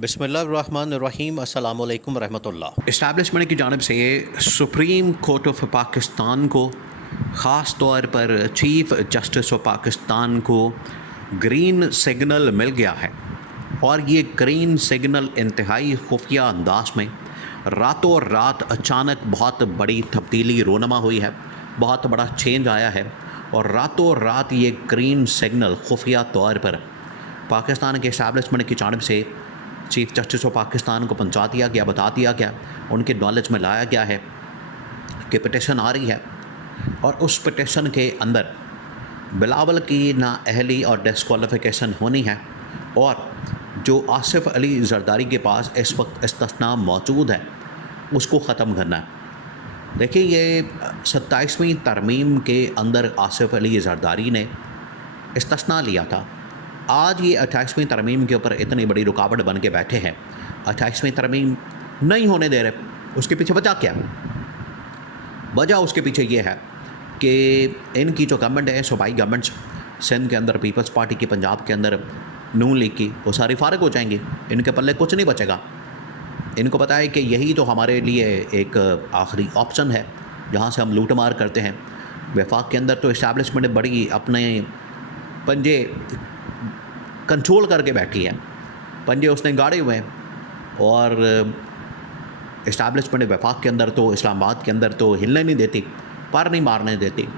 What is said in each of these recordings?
बिस्मिल्लाहिर्रहमानिर्रहीम अस्सलामु अलैकुम रहमतुल्लाह। इस्टेब्लिशमेंट की जानिब से सुप्रीम कोर्ट ऑफ पाकिस्तान को, ख़ास तौर पर चीफ़ जस्टिस ऑफ पाकिस्तान को ग्रीन सिग्नल मिल गया है और ये ग्रीन सिग्नल इंतहाई खुफिया अंदाज में रातों रात अचानक बहुत बड़ी तब्दीली रोनमा हुई है, बहुत बड़ा चेंज आया है और रातों रात ये ग्रीन सिग्नल खुफिया तौर पर पाकिस्तान के इस्टेब्लिशमेंट की जानिब से चीफ़ जस्टिस ऑफ पाकिस्तान को पहुंचा दिया गया, बता दिया गया, उनके नॉलेज में लाया गया है कि पिटिशन आ रही है और उस पिटिशन के अंदर बिलावल की नाअहली और डिस्क्वालिफिकेशन होनी है और जो आसिफ अली जरदारी के पास इस वक्त इस्तिस्ना मौजूद है उसको ख़त्म करना है। देखिए, ये 27वीं तरमीम के अंदर आसिफ अली जरदारी ने इस्तिस्ना लिया था। आज ये 28वीं तरमीम के ऊपर इतनी बड़ी रुकावट बन के बैठे हैं, 28वीं तरमीम नहीं होने दे रहे। उसके पीछे वजह क्या है? वजह उसके पीछे ये है कि इनकी जो गवर्नमेंट है, सूबाई गवर्नमेंट सिंध के अंदर पीपल्स पार्टी की, पंजाब के अंदर नून लीग की, वो सारी फारिग हो जाएंगी, इनके पल्ले कुछ नहीं बचेगा। इनको पता है कि यही तो हमारे लिए एक आखिरी ऑप्शन है जहाँ से हम लूट मार करते हैं। वफाक के अंदर तो इस्टेब्लिशमेंट बड़ी अपने पंजे कंट्रोल करके बैठी है, पंजे उसने गाड़े हुए हैं और इस्टेब्लिशमेंट वफाक के अंदर तो, इस्लामाबाद के अंदर तो हिलने नहीं देती, पर नहीं मारने देती।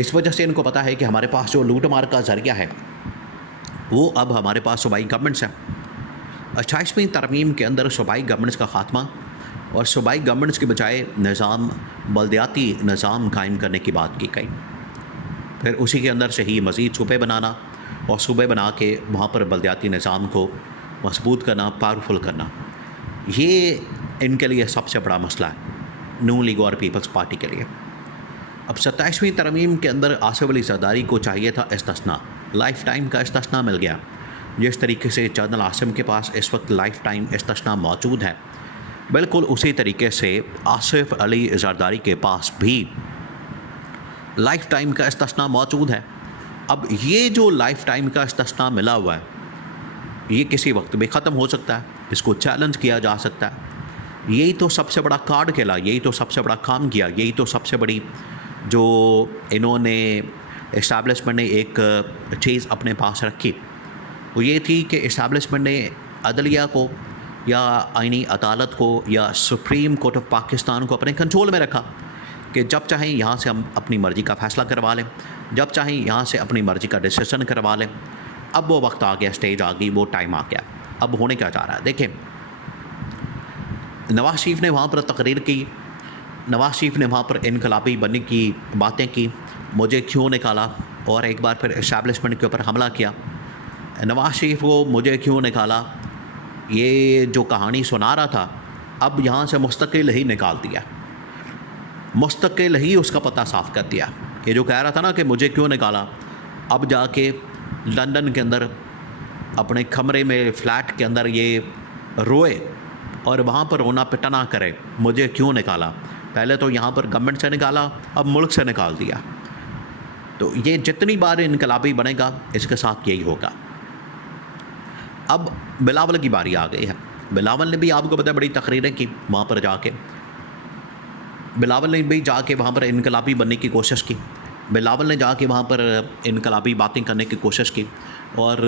इस वजह से इनको पता है कि हमारे पास जो लूट मार का ज़रिया है वो अब हमारे पास सूबाई गवर्नमेंट्स हैं। 28वीं तरमीम के अंदर सूबाई गवर्नमेंट्स का ख़ात्मा और सूबाई गवर्नमेंट्स के बजाय निज़ाम, बल्दियाती निज़ाम कायम करने की बात की गई। फिर उसी के अंदर से ही मज़ीद सूबे बनाना और सूबे बना के वहाँ पर बल्दियाती निज़ाम को मजबूत करना, पावरफुल करना, ये इनके लिए सबसे बड़ा मसला है, नून लीग और पीपल्स पार्टी के लिए। अब 27वीं तरमीम के अंदर आसिफ अली जरदारी को चाहिए था इस्तिस्ना, लाइफ टाइम का इस्तिस्ना मिल गया। जिस तरीके से जनरल आसिम के पास इस वक्त लाइफ टाइम इस्तिस्ना मौजूद है, बिल्कुल उसी तरीके से आसिफ अली जरदारी के पास भी लाइफ टाइम का इस्तिस्ना मौजूद है। अब ये जो लाइफ टाइम का इस्तिस्ना मिला हुआ है, ये किसी वक्त भी ख़त्म हो सकता है, इसको चैलेंज किया जा सकता है। यही तो सबसे बड़ा कार्ड खेला, यही तो सबसे बड़ा काम किया, यही तो सबसे बड़ी जो इन्होंने इस्टेब्लिशमेंट ने एक चीज़ अपने पास रखी, वो ये थी कि इस्टेब्लिशमेंट ने अदलिया को या आईनी अदालत को या सुप्रीम कोर्ट ऑफ पाकिस्तान को अपने कंट्रोल में रखा कि जब चाहें यहाँ से हम अपनी मर्ज़ी का फ़ैसला करवा लें, जब चाहें यहाँ से अपनी मर्ज़ी का डिसीजन करवा लें। अब वो वक्त आ गया, स्टेज आ गई, वो टाइम आ गया। अब होने क्या जा रहा है, देखें, नवाज शरीफ ने वहाँ पर तकरीर की, नवाज शरीफ ने वहाँ पर इनकलाबी बनने की बातें की, मुझे क्यों निकाला, और एक बार फिर इस्टेब्लिशमेंट के ऊपर हमला किया। नवाज शरीफ को मुझे क्यों निकाला, ये जो कहानी सुना रहा था, अब यहाँ से मुस्तकिल ही निकाल दिया, मुस्तकिल ही उसका पता साफ़ कर दिया। ये जो कह रहा था ना कि मुझे क्यों निकाला, अब जाके लंदन के अंदर अपने कमरे में, फ्लैट के अंदर ये रोए और वहाँ पर रोना पिटना करे, मुझे क्यों निकाला। पहले तो यहाँ पर गवर्नमेंट से निकाला, अब मुल्क से निकाल दिया। तो ये जितनी बार इनकलाबी बनेगा, इसके साथ यही होगा। अब बिलावल की बारी आ गई है। बिलावल ने भी, आपको पता है, बड़ी तकरीरें की वहाँ पर जाके। बिलावल ने भी जाके वहाँ पर इनकलाबी बनने की कोशिश की, बिलावल ने जाके वहाँ पर इनकलाबी बातें करने की कोशिश की और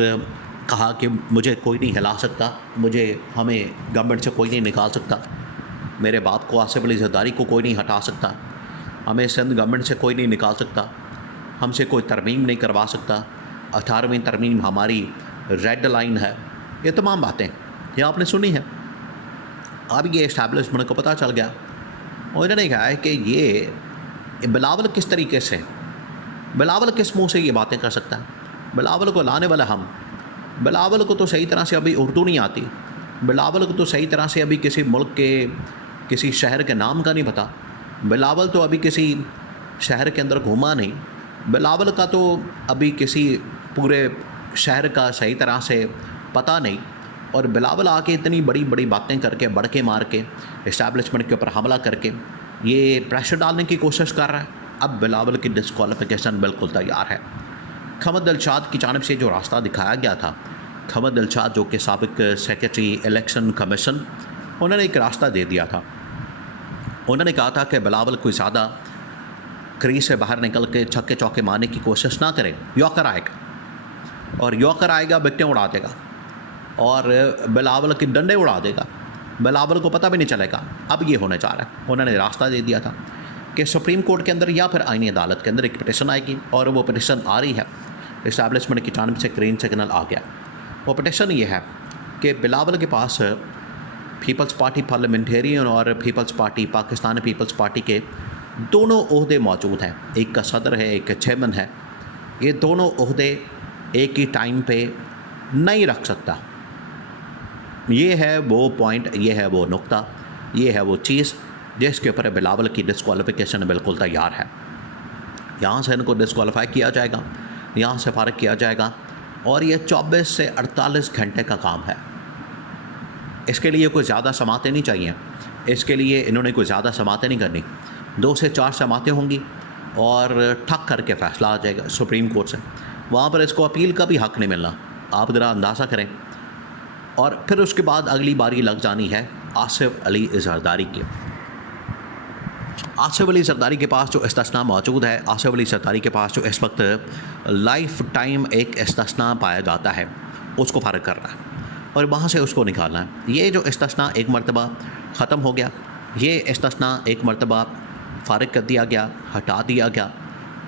कहा कि मुझे कोई नहीं हिला सकता, हमें गवर्नमेंट से कोई नहीं निकाल सकता, मेरे बाप को, आसिफ अली जरदारी को कोई नहीं हटा सकता, हमें सिंध गवर्नमेंट से कोई नहीं निकाल सकता, हमसे कोई तरमीम नहीं करवा सकता, 18वीं तरमीम हमारी रेड लाइन है। ये तमाम बातें ये आपने सुनी है। अब ये इस्टेब्लिशमेंट को पता चल गया और इन्होंने कहा है कि ये बिलावल किस तरीके से, बिलावल किस मुंह से ये बातें कर सकता है। बिलावल को लाने वाला हम, बिलावल को तो सही तरह से अभी उर्दू नहीं आती, बिलावल को तो सही तरह से अभी किसी मुल्क के, किसी शहर के नाम का नहीं पता, बिलावल तो अभी किसी शहर के अंदर घूमा नहीं, बिलावल का तो अभी किसी पूरे शहर का सही तरह से पता नहीं, और बिलावल आके इतनी बड़ी बड़ी बातें करके, बढ़ के मार के, इस्टेब्लिशमेंट के ऊपर हमला करके ये प्रेशर डालने की कोशिश कर रहा है। अब बिलावल की डिस्क्वालिफिकेशन बिल्कुल तैयार है। खमद दिलशाद की जानिब से जो रास्ता दिखाया गया था खमद दिलशाद जो कि साबिक सेक्रेटरी इलेक्शन कमीशन, उन्होंने एक रास्ता दे दिया था। उन्होंने कहा था कि बिलावल कोई ज़्यादा क्रीज से बाहर निकल के छक्के चौके मारने की कोशिश ना करें, यॉर्कर आएगा और यॉर्कर आएगा विकेटें उड़ा देगा और बिलावल के डंडे उड़ा देगा, बिलावल को पता भी नहीं चलेगा। अब ये होने जा रहा है। उन्होंने रास्ता दे दिया था कि सुप्रीम कोर्ट के अंदर या फिर आईनी अदालत के अंदर एक पिटिशन आएगी और वो पिटिशन आ रही है, इस्टेब्लिशमेंट की जानिब से ग्रीन सिग्नल आ गया। वो पिटिशन ये है कि बिलावल के पास पीपल्स पार्टी पार्लियामेंटेरियन और Peoples Party Pakistan Peoples Party के दोनों ओहदे मौजूद हैं। एक का सदर है, एक का चेयरमैन है। ये दोनों ओहदे एक ही टाइम पे नहीं रख सकता। ये है वो पॉइंट, ये है वो नुक्ता, ये है वो चीज़ जिसके ऊपर बिलावल की डिस्क्वालिफिकेशन बिल्कुल तैयार है। यहाँ से इनको डिस्क्वालीफाई किया जाएगा, यहाँ से फारिग किया जाएगा और ये 24 से 48 घंटे का काम है। इसके लिए कोई ज़्यादा समातें नहीं चाहिए, इसके लिए इन्होंने कोई ज़्यादा समातें नहीं करनी। 2 से 4 समातें होंगी और ठक करके फ़ैसला आ जाएगा सुप्रीम कोर्ट से। वहाँ पर इसको अपील का भी हक़ नहीं मिलना, आप ज़रा अंदाज़ा करें। और फिर उसके बाद अगली बारी लग जानी है आसिफ अली जरदारी की। आसिफ अली जरदारी के पास जो इस्तिस्ना मौजूद है, आसिफ अली जरदारी के पास जो इस वक्त लाइफ टाइम एक इस्तिस्ना पाया जाता है, उसको फ़ारिग करना है और वहाँ से उसको निकालना है। ये जो इस्तिस्ना एक मरतबा ख़त्म हो गया, ये इस्तिस्ना एक मरतबा फ़ारिग कर दिया गया, हटा दिया गया।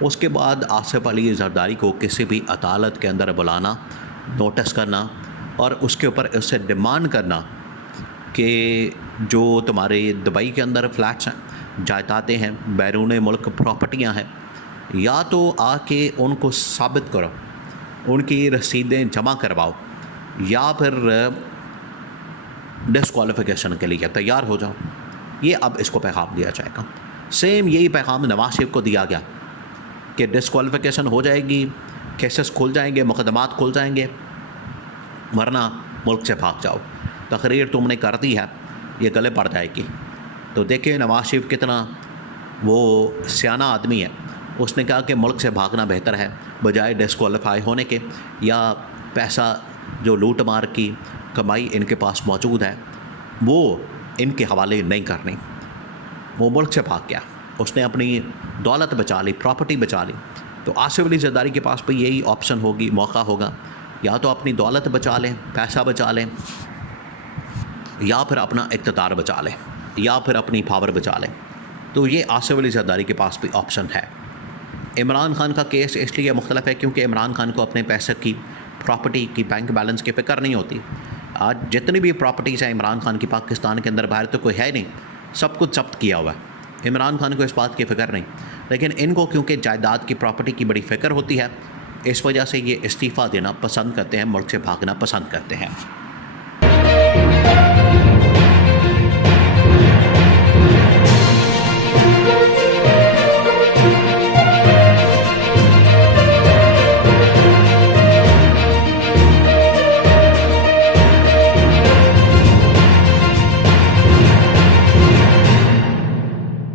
उसके बाद आसिफ अली जरदारी को किसी भी अदालत के अंदर बुलाना, नोटिस करना और उसके ऊपर उससे डिमांड करना कि जो तुम्हारे दुबई के अंदर फ्लैट्स हैं, जायदादें हैं, बैरून मुल्क प्रॉपर्टियां हैं, या तो आके उनको साबित करो, उनकी रसीदें जमा करवाओ, या फिर डिस्क्वालिफिकेशन के लिए तैयार हो जाओ। ये अब इसको पैगाम दिया जाएगा। सेम यही पैगाम नवाज शरीफ को दिया गया कि डिस्क्वालिफिकेशन हो जाएगी, केसेस खुल जाएंगे, मुकदमात खुल जाएंगे, वरना मुल्क से भाग जाओ। तकरीर तुमने कर दी है, ये गले पड़ जाएगी। तो देखिए नवाज शरीफ कितना वो सियाना आदमी है। उसने कहा कि मुल्क से भागना बेहतर है बजाय डिस्क्वालीफाई होने के, या पैसा जो लूट मार की कमाई इनके पास मौजूद है वो इनके हवाले नहीं करनी। वो मुल्क से भाग गया, उसने अपनी दौलत बचा ली, प्रॉपर्टी बचा ली। तो आसिफ अली जरदारी के पास भी यही ऑप्शन होगी, मौका होगा, या तो अपनी दौलत बचा लें, पैसा बचा लें, या फिर अपना इक़्तिदार बचा लें, या फिर अपनी पावर बचा लें। तो ये आसिफ अली जरदारी के पास भी ऑप्शन है। इमरान खान का केस इसलिए मुख्तलिफ है क्योंकि इमरान खान को अपने पैसे की, प्रॉपर्टी की, बैंक बैलेंस की फ़िक्र नहीं होती। आज जितनी भी प्रॉपर्टीज़ हैं इमरान खान की पाकिस्तान के अंदर, बाहर तो कोई है नहीं, सब कुछ जब्त किया हुआ है। इमरान खान को इस बात की फ़िक्र नहीं, लेकिन इनको क्योंकि जायदाद की, प्रॉपर्टी की बड़ी फ़िक्र होती है, इस वजह से ये इस्तीफ़ा देना पसंद करते हैं, मुल्क से भागना पसंद करते हैं।